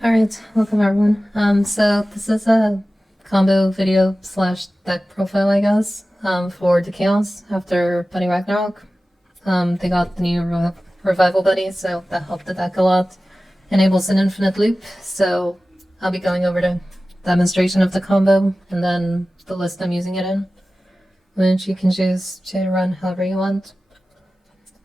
Alright, welcome everyone. So this is a combo video slash deck profile, I guess, for the Chaos after Buddy Ragnarok. They got the new Revival Buddy, so that helped the deck a lot. Enables an infinite loop, so I'll be going over the demonstration of the combo and then the list I'm using it in, which you can choose to run however you want.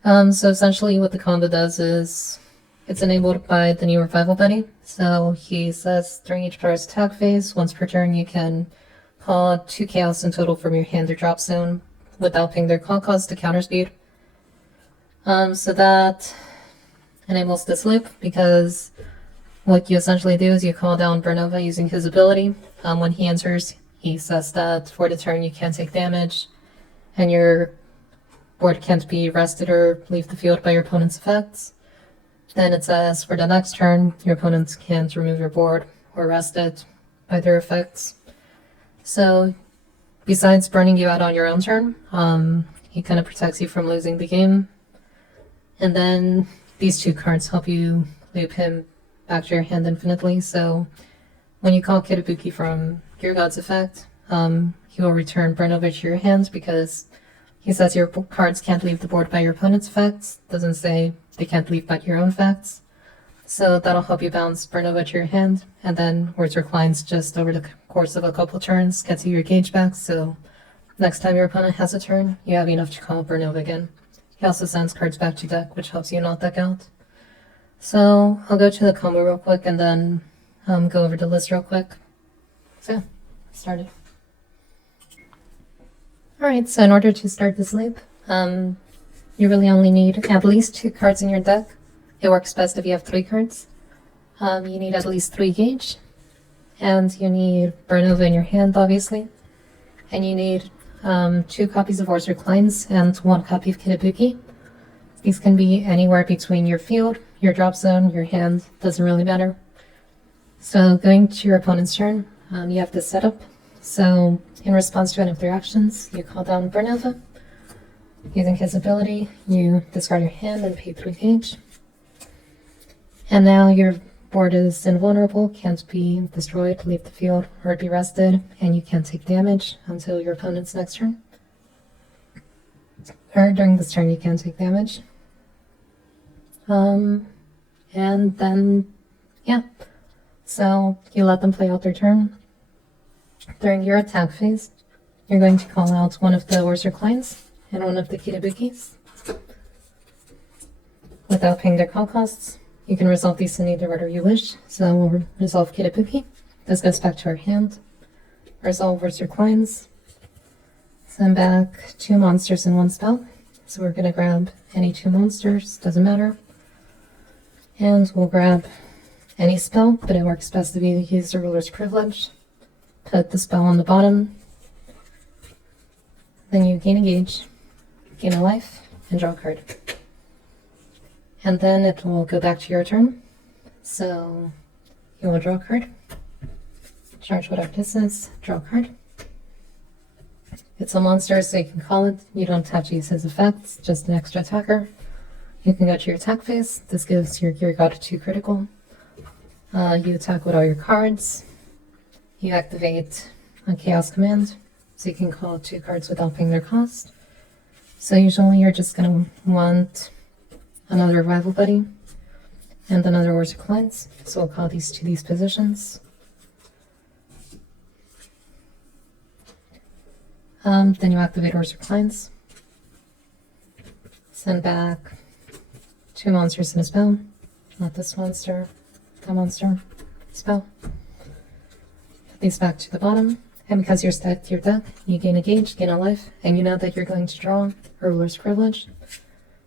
So essentially what the combo does is it's enabled by the new Revival Buddy. So he says during each player's attack phase, once per turn, you can call 2 Chaos in total from your hand or drop zone without paying their call cost to counter speed. So that enables this loop because what you essentially do is you call down Bernova using his ability. When he enters, he says that for the turn you can't take damage and your board can't be rested or leave the field by your opponent's effects. Then it says for the next turn, your opponents can't remove your board or rest it by their effects. So besides burning you out on your own turn, he kind of protects you from losing the game. And then these 2 cards help you loop him back to your hand infinitely. So when you call Kitabuki from Gear God's effect, he will return Bernova to your hand because he says your cards can't leave the board by your opponent's effects. Doesn't say they can't leave by your own effects. So that'll help you bounce Bernova to your hand, and then Words Reclines just over the course of a couple turns gets you your gauge back, so next time your opponent has a turn, you have enough to call Bernova again. He also sends cards back to deck, which helps you not deck out. So I'll go to the combo real quick and then go over the list real quick. So yeah, started. Alright, so in order to start this loop, you really only need at least 2 cards in your deck. It works best if you have 3 cards. You need at least 3 gauge, and you need Bernova in your hand, obviously. And you need 2 copies of Words Reclines and 1 copy of Kitabuki. These can be anywhere between your field, your drop zone, your hand, doesn't really matter. So going to your opponent's turn, you have this setup. So in response to any of their actions, you call down Bernova. Using his ability, you discard your hand and pay 3 gauge. And now your board is invulnerable, can't be destroyed, leave the field, or be rested, and you can't take damage until your opponent's next turn. Or during this turn you can't take damage. And then, yeah. So you let them play out their turn. During your attack phase, you're going to call out one of the Words Reclines and one of the Kitabukis without paying their call costs. You can resolve these in either order you wish. So we'll resolve Kitabuki. This goes back to our hand. Resolve Words Reclines. Send back 2 monsters and 1 spell. So we're going to grab any 2 monsters, doesn't matter. And we'll grab any spell, but it works best if you use the Ruler's Privilege. Put the spell on the bottom. Then you gain a gauge, gain a life, and draw a card. And then it will go back to your turn. So you will draw a card, charge whatever this is, draw a card. It's a monster, so you can call it. You don't have to use his effects, just an extra attacker. You can go to your attack phase. This gives your Gear God 2 critical. You attack with all your cards. You activate a Chaos command, so you can call 2 cards without paying their cost. So usually you're just going to want another Revival Buddy and another Words Reclines. So we'll call these to these positions. Then you activate Words Reclines. Send back 2 monsters and a spell. Not this monster, that monster, spell. Put these back to the bottom. And because you're stacked to your deck, you gain a gauge, gain a life, and you know that you're going to draw a Ruler's Privilege.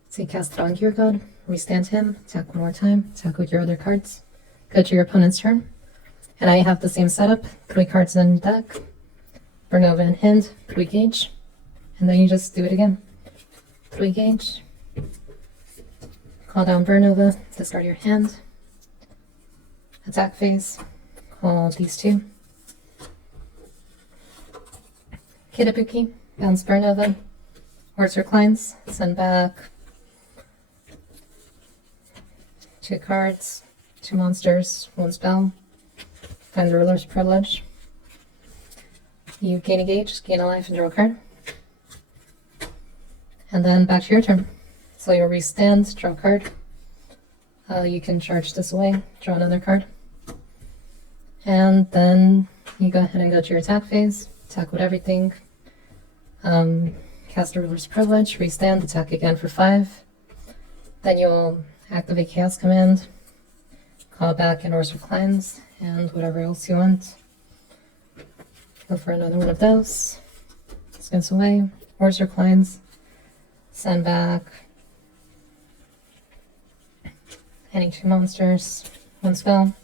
So you cast it on Gear God, restand him, attack 1 more time, attack with your other cards, go to your opponent's turn. And I have the same setup, 3 cards in deck, Bernova in hand, 3 gauge, and then you just do it again. 3 gauge, call down Bernova, discard your hand, attack phase, call these 2. Kitabuki, bounce Bernova, Words Reclines, send back 2 cards, 2 monsters, 1 spell, find the ruler's privilege. You gain a gauge, gain a life, and draw a card. And then back to your turn. So you'll restand, draw a card. You can charge this away, draw another card. And then you go ahead and go to your attack phase, attack with everything. Cast a ruler's privilege, restand, attack again for 5. Then you'll activate Chaos Command, call back an Order Cleanse, and whatever else you want. Go for another one of those. This goes away. Order Cleanse, send back any 2 monsters, 1 spell.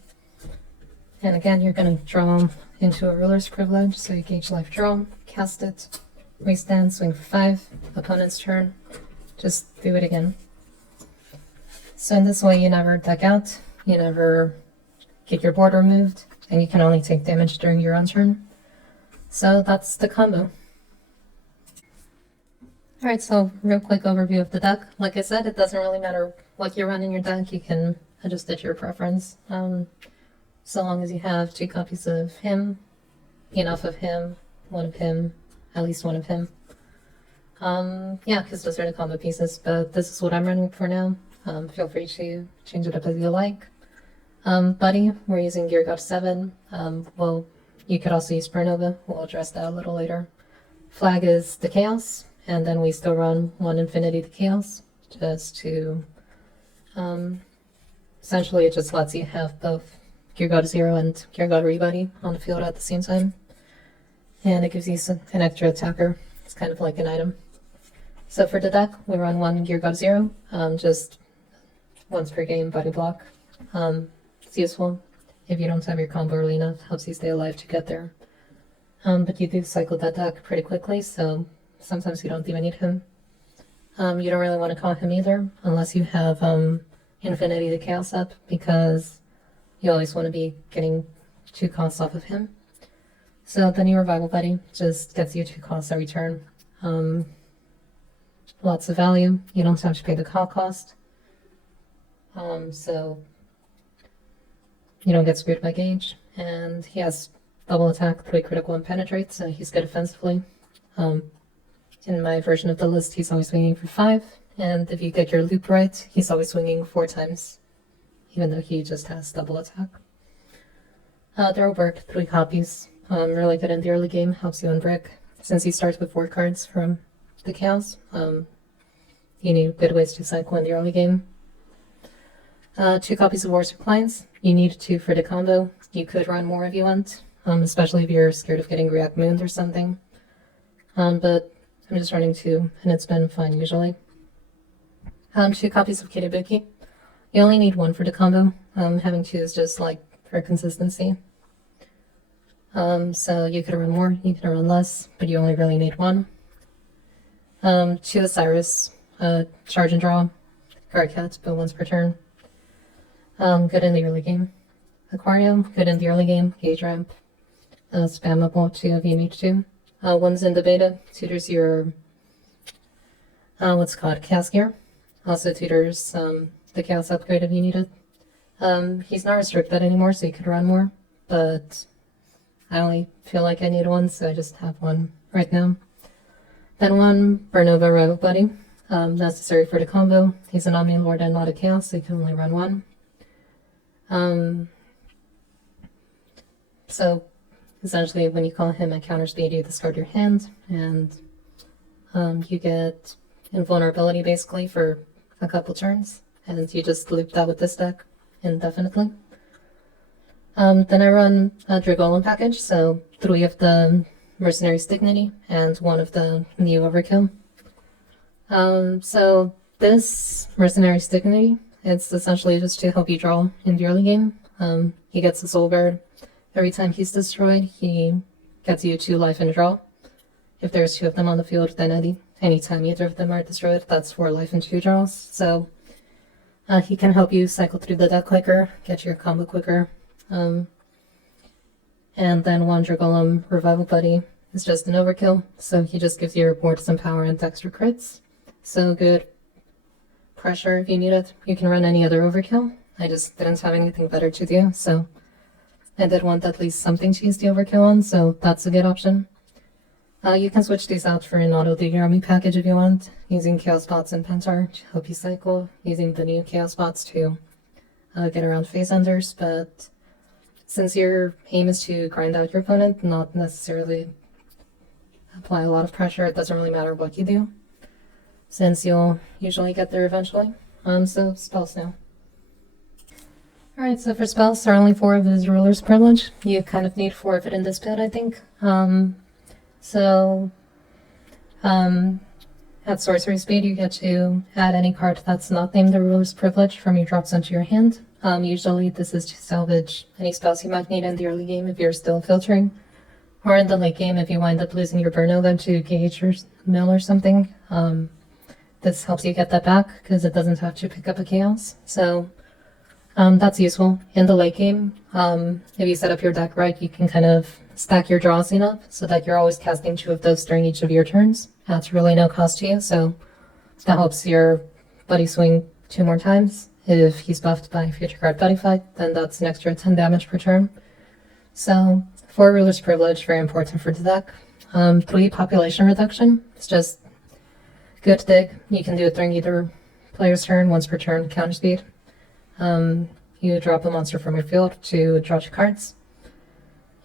And again, you're going to draw into a ruler's privilege, so you gauge life, draw, cast it, restand, swing for 5, opponent's turn, just do it again. So in this way, you never deck out, you never get your board removed, and you can only take damage during your own turn. So that's the combo. Alright, so real quick overview of the deck. Like I said, it doesn't really matter what you run in your deck, you can adjust it to your preference. So long as you have 2 copies of him, enough of him, 1 of him, at least 1 of him. Yeah, because those are the combo pieces, but this is what I'm running for now. Feel free to change it up as you like. Buddy, we're using Gear God 7. Well, you could also use Supernova. We'll address that a little later. Flag is the Chaos, and then we still run 1 Infinity to Chaos, just to... essentially, it just lets you have both Gear God 0 and Gear God Rebuddy on the field at the same time. And it gives you an extra attacker. It's kind of like an item. So for the deck, we run 1 Gear God 0, just once per game body block. It's useful if you don't have your combo early enough, helps you stay alive to get there. But you do cycle that deck pretty quickly, so sometimes you don't even need him. You don't really want to call him either, unless you have Infinity to Chaos up, because you always want to be getting 2 costs off of him. So the new Revival Buddy just gets you 2 costs every turn. Lots of value. You don't have to pay the call cost. So you don't get screwed by gauge. And he has double attack, 3 critical and penetrate, so he's good offensively. In my version of the list, he's always swinging for 5. And if you get your loop right, he's always swinging 4 times, even though he just has double attack. They're worked 3 copies. Really good in the early game, helps you on brick. Since he starts with 4 cards from the Chaos, you need good ways to cycle in the early game. 2 copies of Wars for Clients. You need 2 for the combo. You could run more if you want, especially if you're scared of getting React Mooned or something. But I'm just running 2, and it's been fine usually. 2 copies of Kitabuki. You only need 1 for the combo. Having 2 is just like for consistency. So you could run more, you could run less, but you only really need 1. 2 Osiris, charge and draw, card cat, but once per turn. Good in the early game. Aquarium, good in the early game, gauge ramp. Spammable too if you need to. 1's in the beta, tutors your, what's it called, Chaos Gear. Also tutors the Chaos upgrade if you need it. He's not restricted anymore, so you could run more, but I only feel like I need 1, so I just have 1 right now. Then 1 Bernova Rival Buddy, necessary for the combo. He's an Omni Lord and not a Chaos, so you can only run 1. So essentially, when you call him at counter speed, you discard your hand, and you get invulnerability basically for a couple turns, and you just loop that with this deck indefinitely. Then I run a Dragolem package, so 3 of the Mercenary's Dignity and 1 of the new Overkill. So this Mercenary's Dignity, it's essentially just to help you draw in the early game. He gets a Soul Guard. Every time he's destroyed, he gets you 2 life and a draw. If there's 2 of them on the field, then anytime either of them are destroyed, that's 4 life and 2 draws. So he can help you cycle through the deck quicker, get your combo quicker. And then 1 Dragolem Revival Buddy is just an overkill, so he just gives your board some power and extra crits. So good pressure if you need it. You can run any other overkill, I just didn't have anything better to do, so I did want at least something to use the overkill on, so that's a good option. You can switch these out for an auto army package if you want, using Chaos Bots and Pentar to help you cycle, using the new Chaos Bots to get around phase enders, but since your aim is to grind out your opponent, not necessarily apply a lot of pressure, it doesn't really matter what you do, since you'll usually get there eventually. So spells now. Alright, so for spells, there are only 4 of his Ruler's Privilege. You kind of need 4 of it in this build, I think. At sorcery speed, you get to add any card that's not named the Ruler's Privilege from your drops onto your hand. Usually this is to salvage any spells you might need in the early game if you're still filtering, or in the late game if you wind up losing your burn over to gauge or mill or something. This helps you get that back because it doesn't have to pick up a chaos. So that's useful in the late game. If you set up your deck right, you can kind of stack your draws enough so that you're always casting 2 of those during each of your turns. That's really no cost to you, so that helps your buddy swing 2 more times. If he's buffed by future card Buddyfight, then that's an extra 10 damage per turn. So 4 Ruler's Privilege, very important for the deck. 3 Population Reduction, it's just good dig. You can do it during either player's turn, once per turn, counter speed. You drop a monster from your field to draw 2 cards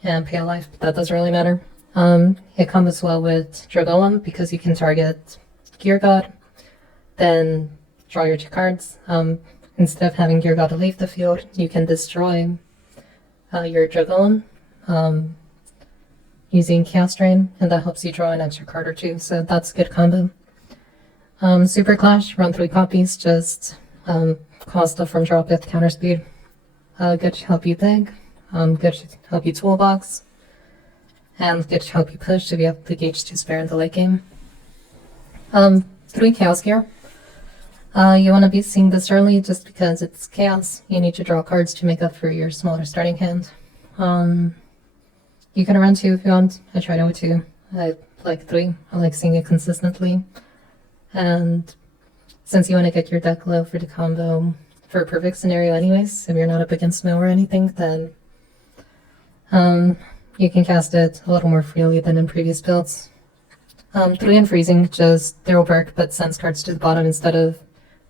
and pay a life, but that doesn't really matter. It comes well with Dragolem because you can target Gear God, then draw your 2 cards. Instead of having Gear God to leave the field, you can destroy your Dragolem using Chaos Drain, and that helps you draw an extra card or 2, so that's a good combo. Super Clash, run 3 copies, just cause stuff from drop with counter speed. Good to help you dig, good to help you toolbox, and good to help you push if you have the gauge to spare in the late game. 3 Chaos Gear. You want to be seeing this early just because it's Chaos. You need to draw cards to make up for your smaller starting hand. You can run 2 if you want. I try to go 2. I like 3. I like seeing it consistently. And since you want to get your deck low for the combo for a perfect scenario anyways, if you're not up against mill or anything, then you can cast it a little more freely than in previous builds. 3 Unfreezing, just throw Burk but sends cards to the bottom instead of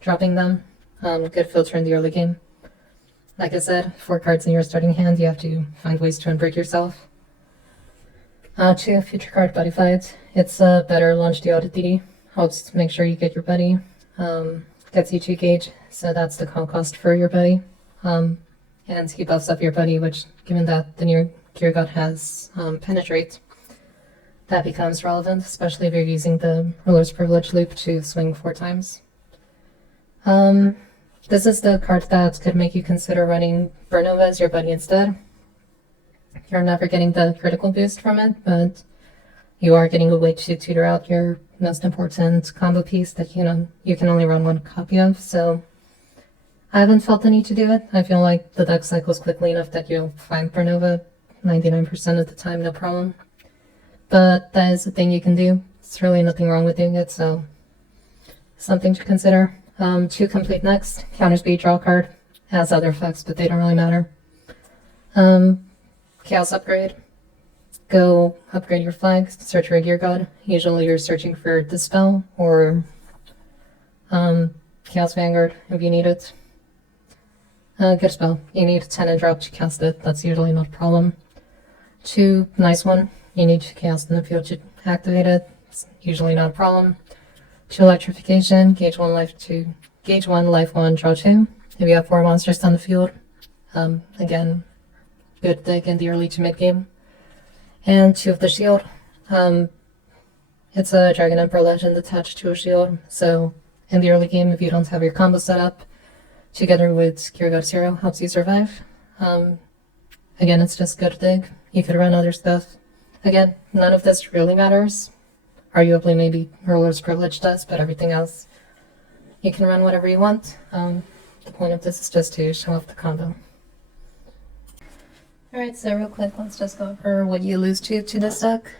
dropping them. Good filter in the early game. Like I said, 4 cards in your starting hand, you have to find ways to unbreak yourself. 2 Future card Buddyfight. It's a better launch the auto DD. Helps make sure you get your buddy. Gets you 2 gauge, so that's the call cost for your buddy. And he buffs up your buddy, which, given that the new Gear God has Penetrate, that becomes relevant, especially if you're using the Ruler's Privilege loop to swing 4 times. This is the card that could make you consider running Burnova as your buddy instead. You're never getting the critical boost from it, but you are getting a way to tutor out your most important combo piece that you can only run 1 copy of, so I haven't felt the need to do it. I feel like the deck cycles quickly enough that you'll find Burnova 99% of the time, no problem. But that is a thing you can do. There's really nothing wrong with doing it, so something to consider. 2 Complete Next, counter speed, draw a card, has other effects, but they don't really matter. Chaos Upgrade. Go upgrade your flag, search for a Gear God. Usually you're searching for Dispel or Chaos Vanguard if you need it. Good spell. You need 10 and drop to cast it. That's usually not a problem. 2 Nice One. You need to cast in the field to activate it. It's usually not a problem. 2 Electrification. Gauge 1 life 1, draw 2. If you have 4 monsters on the field. Again, good dig in the early to mid game. And 2 of the shield. It's a Dragon Emperor legend attached to a shield, so in the early game, if you don't have your combo set up, together with Gear God Zero, helps you survive. Again, it's just good dig. You could run other stuff. Again, none of this really matters. Arguably, maybe Ruler's Privilege does, but everything else, you can run whatever you want. The point of this is just to show off the combo. Alright, so real quick, let's just go over what you lose to this deck.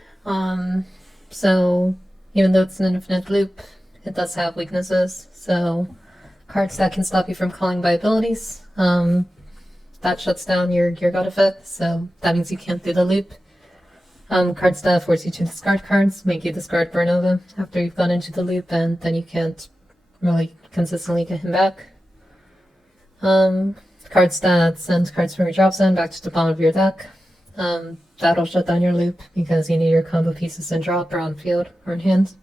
So, even though it's an infinite loop, it does have weaknesses. So, cards that can stop you from calling by abilities. that shuts down your Gear God effect, so that means you can't do the loop. Cards that force you to discard cards make you discard Burn Nova after you've gone into the loop, and then you can't really consistently get him back. Cards that send cards from your drop zone back to the bottom of your deck. That'll shut down your loop because you need your combo pieces in drop or on field or in hand.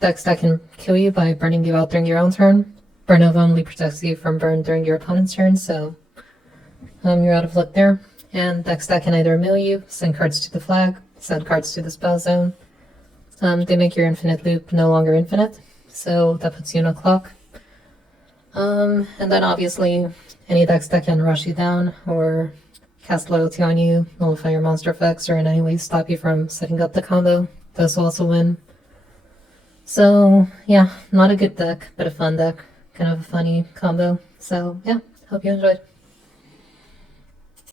Decks that can kill you by burning you out during your own turn. Burn Nova only protects you from burn during your opponent's turn, so you're out of luck there. And decks that can either mill you, send cards to the flag, send cards to the spell zone. They make your infinite loop no longer infinite, so that puts you in a clock. And then obviously any decks that can rush you down or cast loyalty on you, nullify your monster effects, or in any way stop you from setting up the combo, those will also win. So yeah, not a good deck, but a fun deck. Kind of a funny combo. So yeah, hope you enjoyed.